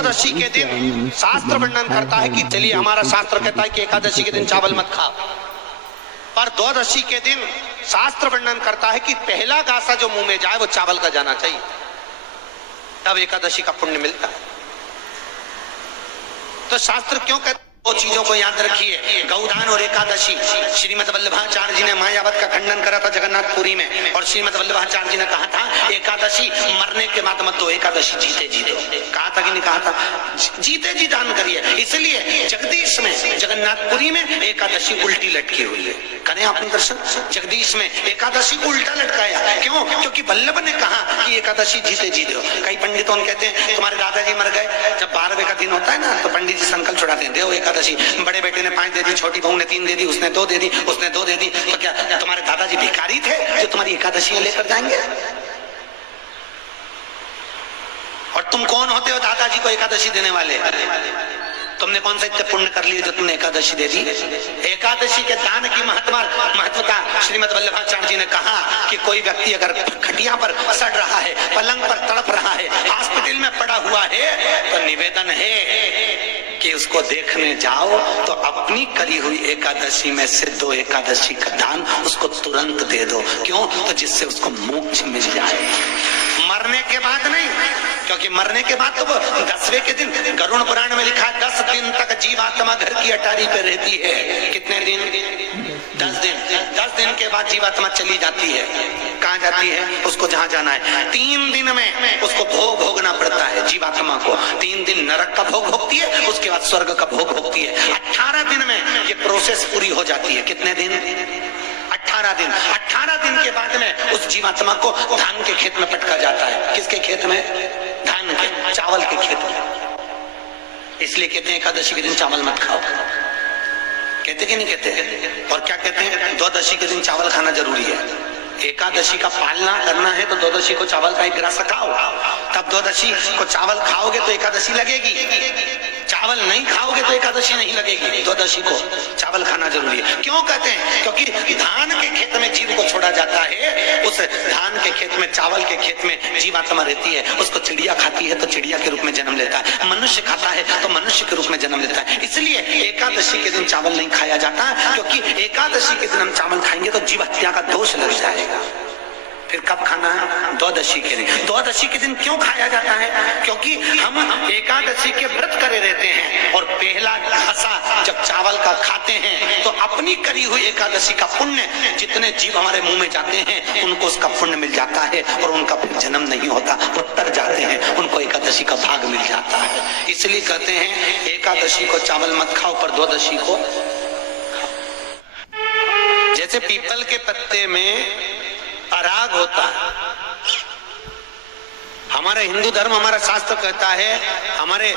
द्वादशी के दिन शास्त्र वर्णन करता है कि चलिए हमारा शास्त्र कहता है कि एकादशी के दिन चावल मत खाओ, पर द्वादशी के दिन शास्त्र वर्णन करता है कि पहला गासा जो मुंह में जाए वो चावल का जाना चाहिए, तब एकादशी का पुण्य मिलता है। तो शास्त्र क्यों कहता है? दो चीजों को याद रखिए, गौदान और एकादशी। श्रीमद वल्लभाचार्य जी ने मायावत का खंडन करा था जगन्नाथपुरी में, और श्रीमद वल्लभाचार्य जी ने कहा था एकादशी मरने के बाद मत दो, एकादशी जीते जी दो। कहा था कि नहीं कहा था? जीते जी दान करिए। इसलिए जगदीश में जगन्नाथपुरी में एकादशी उल्टी लटकी हुई है। करें आपने दर्शन? जगदीश में एकादशी को उल्टा लटकाया, क्यों? क्योंकि वल्लभ ने कहा कि एकादशी जीते जी दो। कई पंडितों कहते हैं तुम्हारे दादाजी मर गए, जब 12वें का दिन होता है ना तो पंडित जी संकल्प छुड़ाते हैं, देव एकादशी। बड़े बेटे ने 5 दे दी, छोटी बहू ने 3 दे दी, उसने 2 दे दी, उसने 2 दे दी। तो क्या तुम्हारे दादाजी भिखारी थे जो तुम्हारी एकादशियां लेकर जाएंगे? और तुम कौन होते हो दादाजी को एकादशी देने वाले? तुमने कौन सा इतने पुण्य कर लिए जो तुमने एकादशी दे दी? एकादशी के दान की महत्वता श्रीमद वल्लभाचार्य जी ने कहा कि कोई व्यक्ति अगर खटिया पर सड़ रहा है, पलंग पर तड़प रहा है, हॉस्पिटल में पड़ा हुआ है, तो निवेदन है कि उसको देखने जाओ तो अपनी करी हुई एकादशी में से 2 एकादशी का दान उसको तुरंत दे दो। क्यों? तो जिससे उसको मोक्ष मिल जाए, मरने के बाद नहीं। क्योंकि मरने के बाद तो 10वें के दिन गरुड़ पुराण में लिखा 10 दिन तक जीवात्मा घर की अटारी पे रहती है। कितने दिन? 10 दिन। 10 दिन के बाद जीवात्मा चली जाती है। कहाँ जाती है? उसको जहाँ जाना है। 3 दिन में उसको भोग भोगना पड़ता है जीवात्मा को। 3 दिन नरक का भोग भोगती है, उसके बाद स्वर्ग का भोग भोगती है। 18 दिन में ये प्रोसेस पूरी हो जाती है। कितने दिन? 18 दिन। 18 दिन के बाद में उस जीवात्मा को धान के खेत में पटका जाता है। किसके खेत में? धान के, चावल के खेत में। इसलिए कहते हैं एकादशी के दिन चावल मत खाओ। कहते कि नहीं कहते? और क्या कहते हैं? द्वादशी के दिन चावल खाना जरूरी है। एकादशी का पालना करना है तो द्वादशी को चावल का 1 गिलास खाओ, तब द्वादशी को चावल खाओगे तो एकादशी लगेगी। चावल नहीं खाओगे तो एकादशी नहीं लगेगी। द्वादशी को चावल खाना जरूरी है। क्यों कहते हैं? क्योंकि धान के खेत में जीव को छोड़ा जाता है, उस धान के खेत में, चावल के खेत में जीवात्मा रहती है। उसको चिड़िया खाती है तो चिड़िया के रूप में जन्म लेता है, मनुष्य खाता है तो मनुष्य के रूप में जन्म लेता है। इसलिए एकादशी के दिन चावल नहीं खाया जाता, क्योंकि एकादशी के दिन हम चावल खाएंगे तो जीव हत्या का दोष लग जाएगा। फिर कब खाना है? द्वादशी के दिन। द्वादशी के दिन क्यों खाया जाता है? क्योंकि हम एकादशी के व्रत करे रहते हैं, और पहला घासा जब चावल का खाते हैं तो अपनी करी हुई एकादशी का पुण्य, जितने जीव हमारे मुंह में जाते हैं उनको उसका पुण्य मिल जाता है, और उनका फिर जन्म नहीं होता, वो तर जाते हैं, उनको एकादशी का भाग मिल जाता है। इसलिए कहते हैं एकादशी को चावल मत खाओ, पर द्वादशी को। जैसे पीपल के पत्ते में पराग होता है, हमारा हिंदू धर्म, हमारा शास्त्र कहता है, हमारे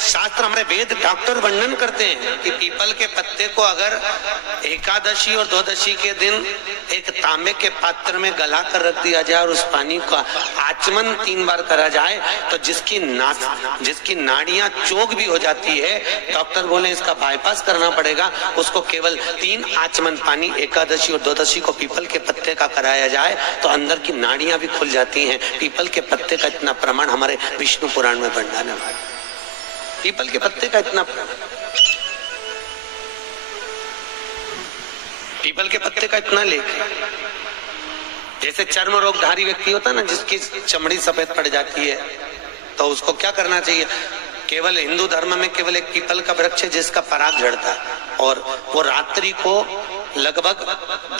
शास्त्र, हमारे वेद डॉक्टर वर्णन करते हैं कि पीपल के पत्ते को अगर एकादशी और द्वादशी के दिन एक तांबे के पात्र में गला कर रख दिया जाए और उस पानी का आचमन 3 बार करा जाए तो जिसकी नाड़ियां चोक भी हो जाती है, डॉक्टर बोले इसका बाईपास करना पड़ेगा, उसको केवल 3 आचमन पानी एकादशी और द्वादशी को पीपल के पत्ते का कराया जाए तो अंदर की नाड़ियां भी खुल जाती हैं। पीपल के पत्ते का इतना प्रमाण हमारे विष्णु पुराण में वर्णन है। पीपल के पत्ते का इतना, पीपल के पत्ते का इतना लेख है। जैसे चर्म रोगधारी व्यक्ति होता है ना, जिसकी चमड़ी सफेद पड़ जाती है, तो उसको क्या करना चाहिए? केवल हिंदू धर्म में केवल एक पीपल का वृक्ष है जिसका पराग झड़ता है, और वो रात्रि को लगभग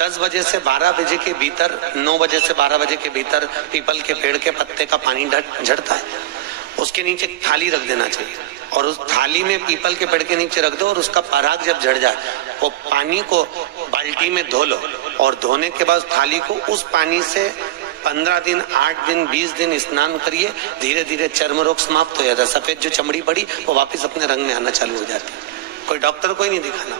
10 बजे से 12 बजे के भीतर, 9 बजे से 12 बजे के भीतर पीपल के पेड़ के पत्ते का पानी झड़ता है, उसके नीचे थाली रख देना चाहिए, और उस थाली में पीपल के पेड़ के नीचे रख दो, और उसका पराग जब झड़ जाए वो पानी को बाल्टी में धो लो, और धोने के बाद थाली को उस पानी से 15 दिन, 8 दिन, 20 दिन स्नान करिए। धीरे धीरे चर्म रोग समाप्त हो जाता है। सफेद जो चमड़ी पड़ी वो वापस अपने रंग में आना चालू हो जाती है। कोई डॉक्टर को ही नहीं दिखाना।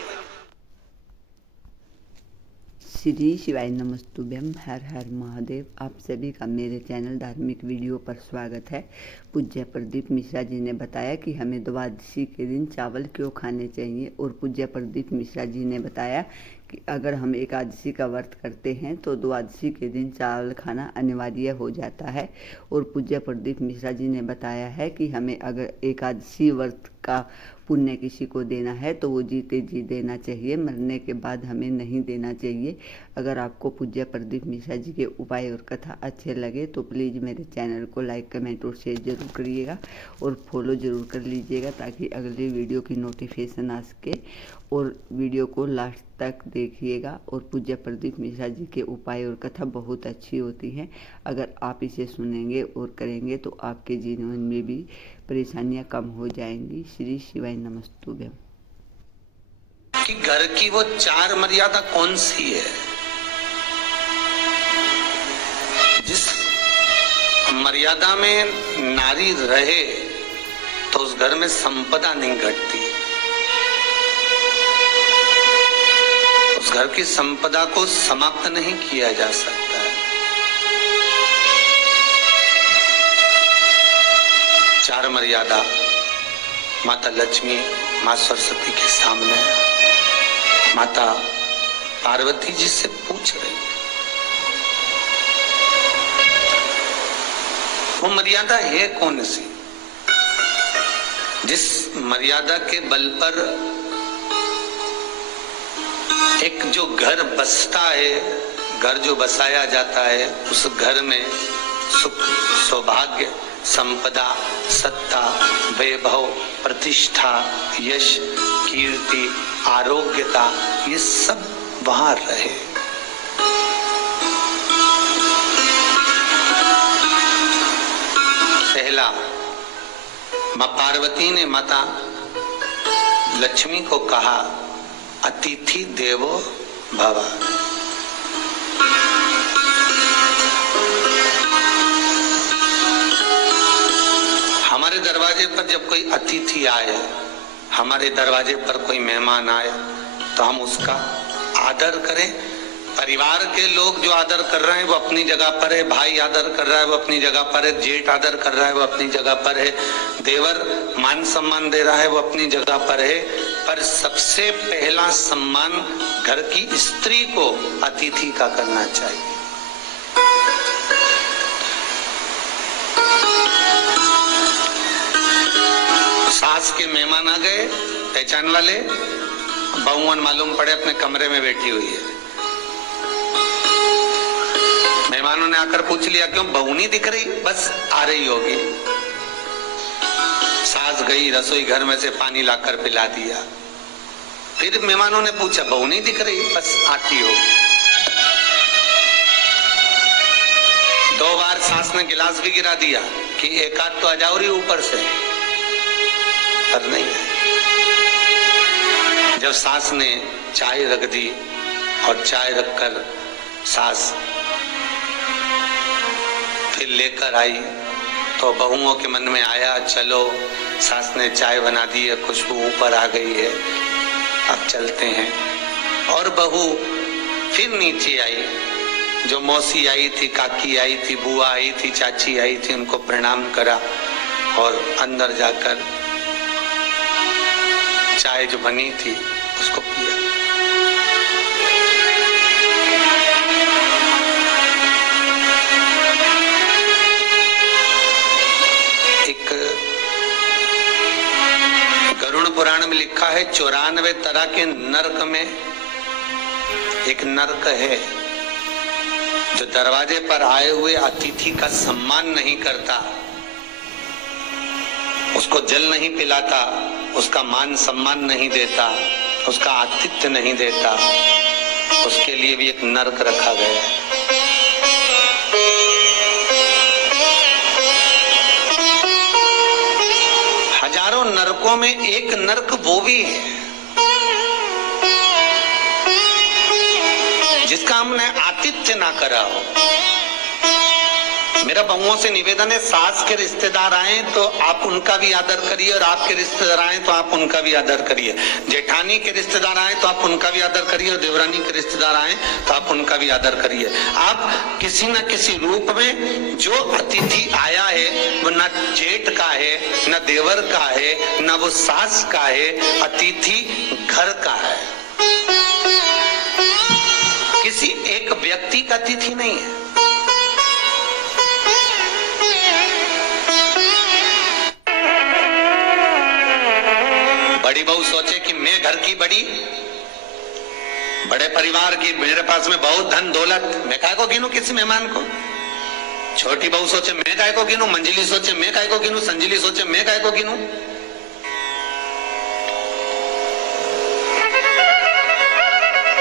श्री शिवाय नमस्तुभ्यम, हर हर महादेव। आप सभी का मेरे चैनल धार्मिक वीडियो पर स्वागत है। पूज्य प्रदीप मिश्रा जी ने बताया कि हमें द्वादशी के दिन चावल क्यों खाने चाहिए, और पूज्य प्रदीप मिश्रा जी ने बताया कि अगर हम एकादशी का व्रत करते हैं तो द्वादशी के दिन चावल खाना अनिवार्य हो जाता है। और पूज्य प्रदीप मिश्रा जी ने बताया है कि हमें अगर एकादशी व्रत का पुण्य किसी को देना है तो वो जीते जी देना चाहिए, मरने के बाद हमें नहीं देना चाहिए। अगर आपको पूज्य प्रदीप मिश्रा जी के उपाय और कथा अच्छे लगे तो प्लीज़ मेरे चैनल को लाइक, कमेंट और शेयर जरूर करिएगा और फॉलो ज़रूर कर लीजिएगा ताकि अगले वीडियो की नोटिफिकेशन आ सके। और वीडियो को लास्ट तक देखिएगा। और पूज्य प्रदीप मिश्रा जी के उपाय और कथा बहुत अच्छी होती हैं। अगर आप इसे सुनेंगे और करेंगे तो आपके जीवन में भी परेशानियां कम हो जाएंगी। श्री शिवाय नमस्तुभ्यम। कि घर की वो 4 मर्यादा कौन सी है जिस मर्यादा में नारी रहे तो उस घर में संपदा नहीं घटती, उस घर की संपदा को समाप्त नहीं किया जा सकता है। 4 मर्यादा माता लक्ष्मी, मां सरस्वती के सामने माता पार्वती जी से पूछ रही, वो मर्यादा है कौन सी जिस मर्यादा के बल पर एक जो घर बसता है, घर जो बसाया जाता है, उस घर में सुख, सौभाग्य, संपदा, सत्ता, वैभव, प्रतिष्ठा, यश, कीर्ति, आरोग्यता, ये सब वहां रहे। पहला, मां पार्वती ने माता लक्ष्मी को कहा, अतिथि देवो भव। हमारे दरवाजे पर जब कोई अतिथि आए, हमारे दरवाजे पर कोई मेहमान आए तो हम उसका आदर करें। परिवार के लोग जो आदर कर रहे हैं वो अपनी जगह पर है, भाई आदर कर रहा है वो अपनी जगह पर है, जेठ आदर कर रहा है वो अपनी जगह पर है, देवर मान सम्मान दे रहा है वो अपनी जगह पर है। पर सबसे पहला सम्मान घर की स्त्री को अतिथि का करना चाहिए। सास के मेहमान आ गए, पहचान वाले, बहुवन मालूम पड़े अपने कमरे में बैठी हुई है। मेहमानों ने आकर पूछ लिया, क्यों बहू नहीं दिख रही? बस आ रही होगी। सास गई, रसोई घर में से पानी लाकर पिला दिया। फिर मेहमानों ने पूछा, बहू नहीं दिख रही? बस आती होगी। 2 बार सास ने गिलास भी गिरा दिया कि एक आध तो आ जाओ रही ऊपर से, पर नहीं। जब सास ने चाय रख दी और चाय रखकर सास फिर लेकर आई तो बहुओं के मन में आया, चलो सास ने चाय बना दी है, खुशबू ऊपर आ गई है, अब चलते हैं। और बहू फिर नीचे आई, जो मौसी आई थी, काकी आई थी, बुआ आई थी, चाची आई थी, उनको प्रणाम करा और अंदर जाकर चाय जो बनी थी उसको पिया। एक गरुड़ पुराण में लिखा है, 94 तरह के नरक में एक नरक है जो दरवाजे पर आए हुए अतिथि का सम्मान नहीं करता, उसको जल नहीं पिलाता, उसका मान सम्मान नहीं देता, उसका आतिथ्य नहीं देता, उसके लिए भी एक नरक रखा गया है। हजारों नरकों में एक नरक वो भी है जिसका हमने आतिथ्य ना करा हो। मेरा बहुओं से निवेदन है, सास के रिश्तेदार आए तो आप उनका भी आदर करिए और आपके रिश्तेदार आए तो आप उनका भी आदर करिए। जेठानी के रिश्तेदार आए तो आप उनका भी आदर करिए और देवरानी के रिश्तेदार आए तो आप उनका भी आदर करिए। आप किसी न किसी रूप में जो अतिथि आया है वो न जेठ का है, न देवर का है, न वो सास का है, अतिथि घर का है। अतिथि नहीं है। बड़ी बहू सोचे कि मैं घर की बड़ी, बड़े परिवार की, मेरे पास में बहुत धन दौलत, मैं काय को गिनूं किसी मेहमान को। छोटी बहू सोचे मैं काय को गिनूं, मंजिली सोचे मैं काय को गिनूं, संजिली सोचे मैं काय को गिनूं।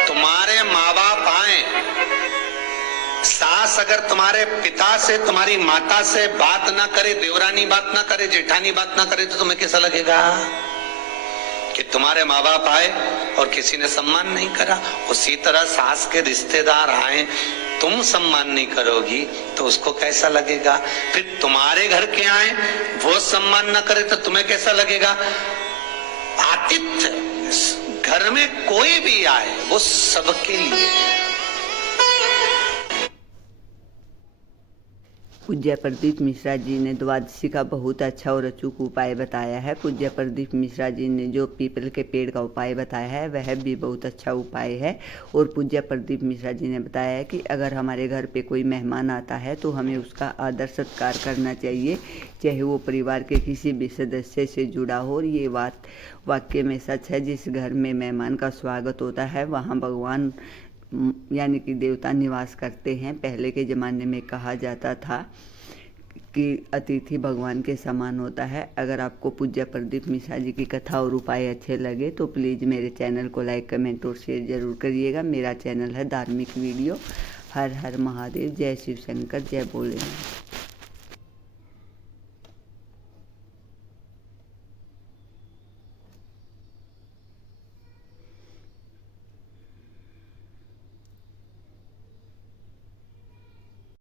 तुम्हारे माँ बाप आए, सास अगर तुम्हारे पिता से, तुम्हारी माता से बात ना करे, देवरानी बात ना करे, जेठानी बात ना करे, तो तुम्हें कैसा लगेगा कि तुम्हारे माँ बाप आए और किसी ने सम्मान नहीं करा। उसी तरह सास के रिश्तेदार आए, तुम सम्मान नहीं करोगी तो उसको कैसा लगेगा। फिर तुम्हारे घर के आए, वो सम्मान न करे तो तुम्हें कैसा लगेगा। आतिथ्य घर में कोई भी आए वो सबके लिए। पूज्य प्रदीप मिश्रा जी ने द्वादशी का बहुत अच्छा और अचूक उपाय बताया है। पूज्य प्रदीप मिश्रा जी ने जो पीपल के पेड़ का उपाय बताया है वह भी बहुत अच्छा उपाय है। और पूज्य प्रदीप मिश्रा जी ने बताया है कि अगर हमारे घर पे कोई मेहमान आता है तो हमें उसका आदर सत्कार करना चाहिए, चाहे वो परिवार के किसी भी सदस्य से जुड़ा हो। और ये बात वाक्य में सच है। जिस घर में मेहमान का स्वागत होता है वहाँ भगवान यानी कि देवता निवास करते हैं। पहले के ज़माने में कहा जाता था कि अतिथि भगवान के समान होता है। अगर आपको पूज्य प्रदीप मिश्रा जी की कथा और उपाय अच्छे लगे तो प्लीज़ मेरे चैनल को लाइक, कमेंट और शेयर ज़रूर करिएगा। मेरा चैनल है धार्मिक वीडियो। हर हर महादेव, जय शिव शंकर, जय भोलेनाथ।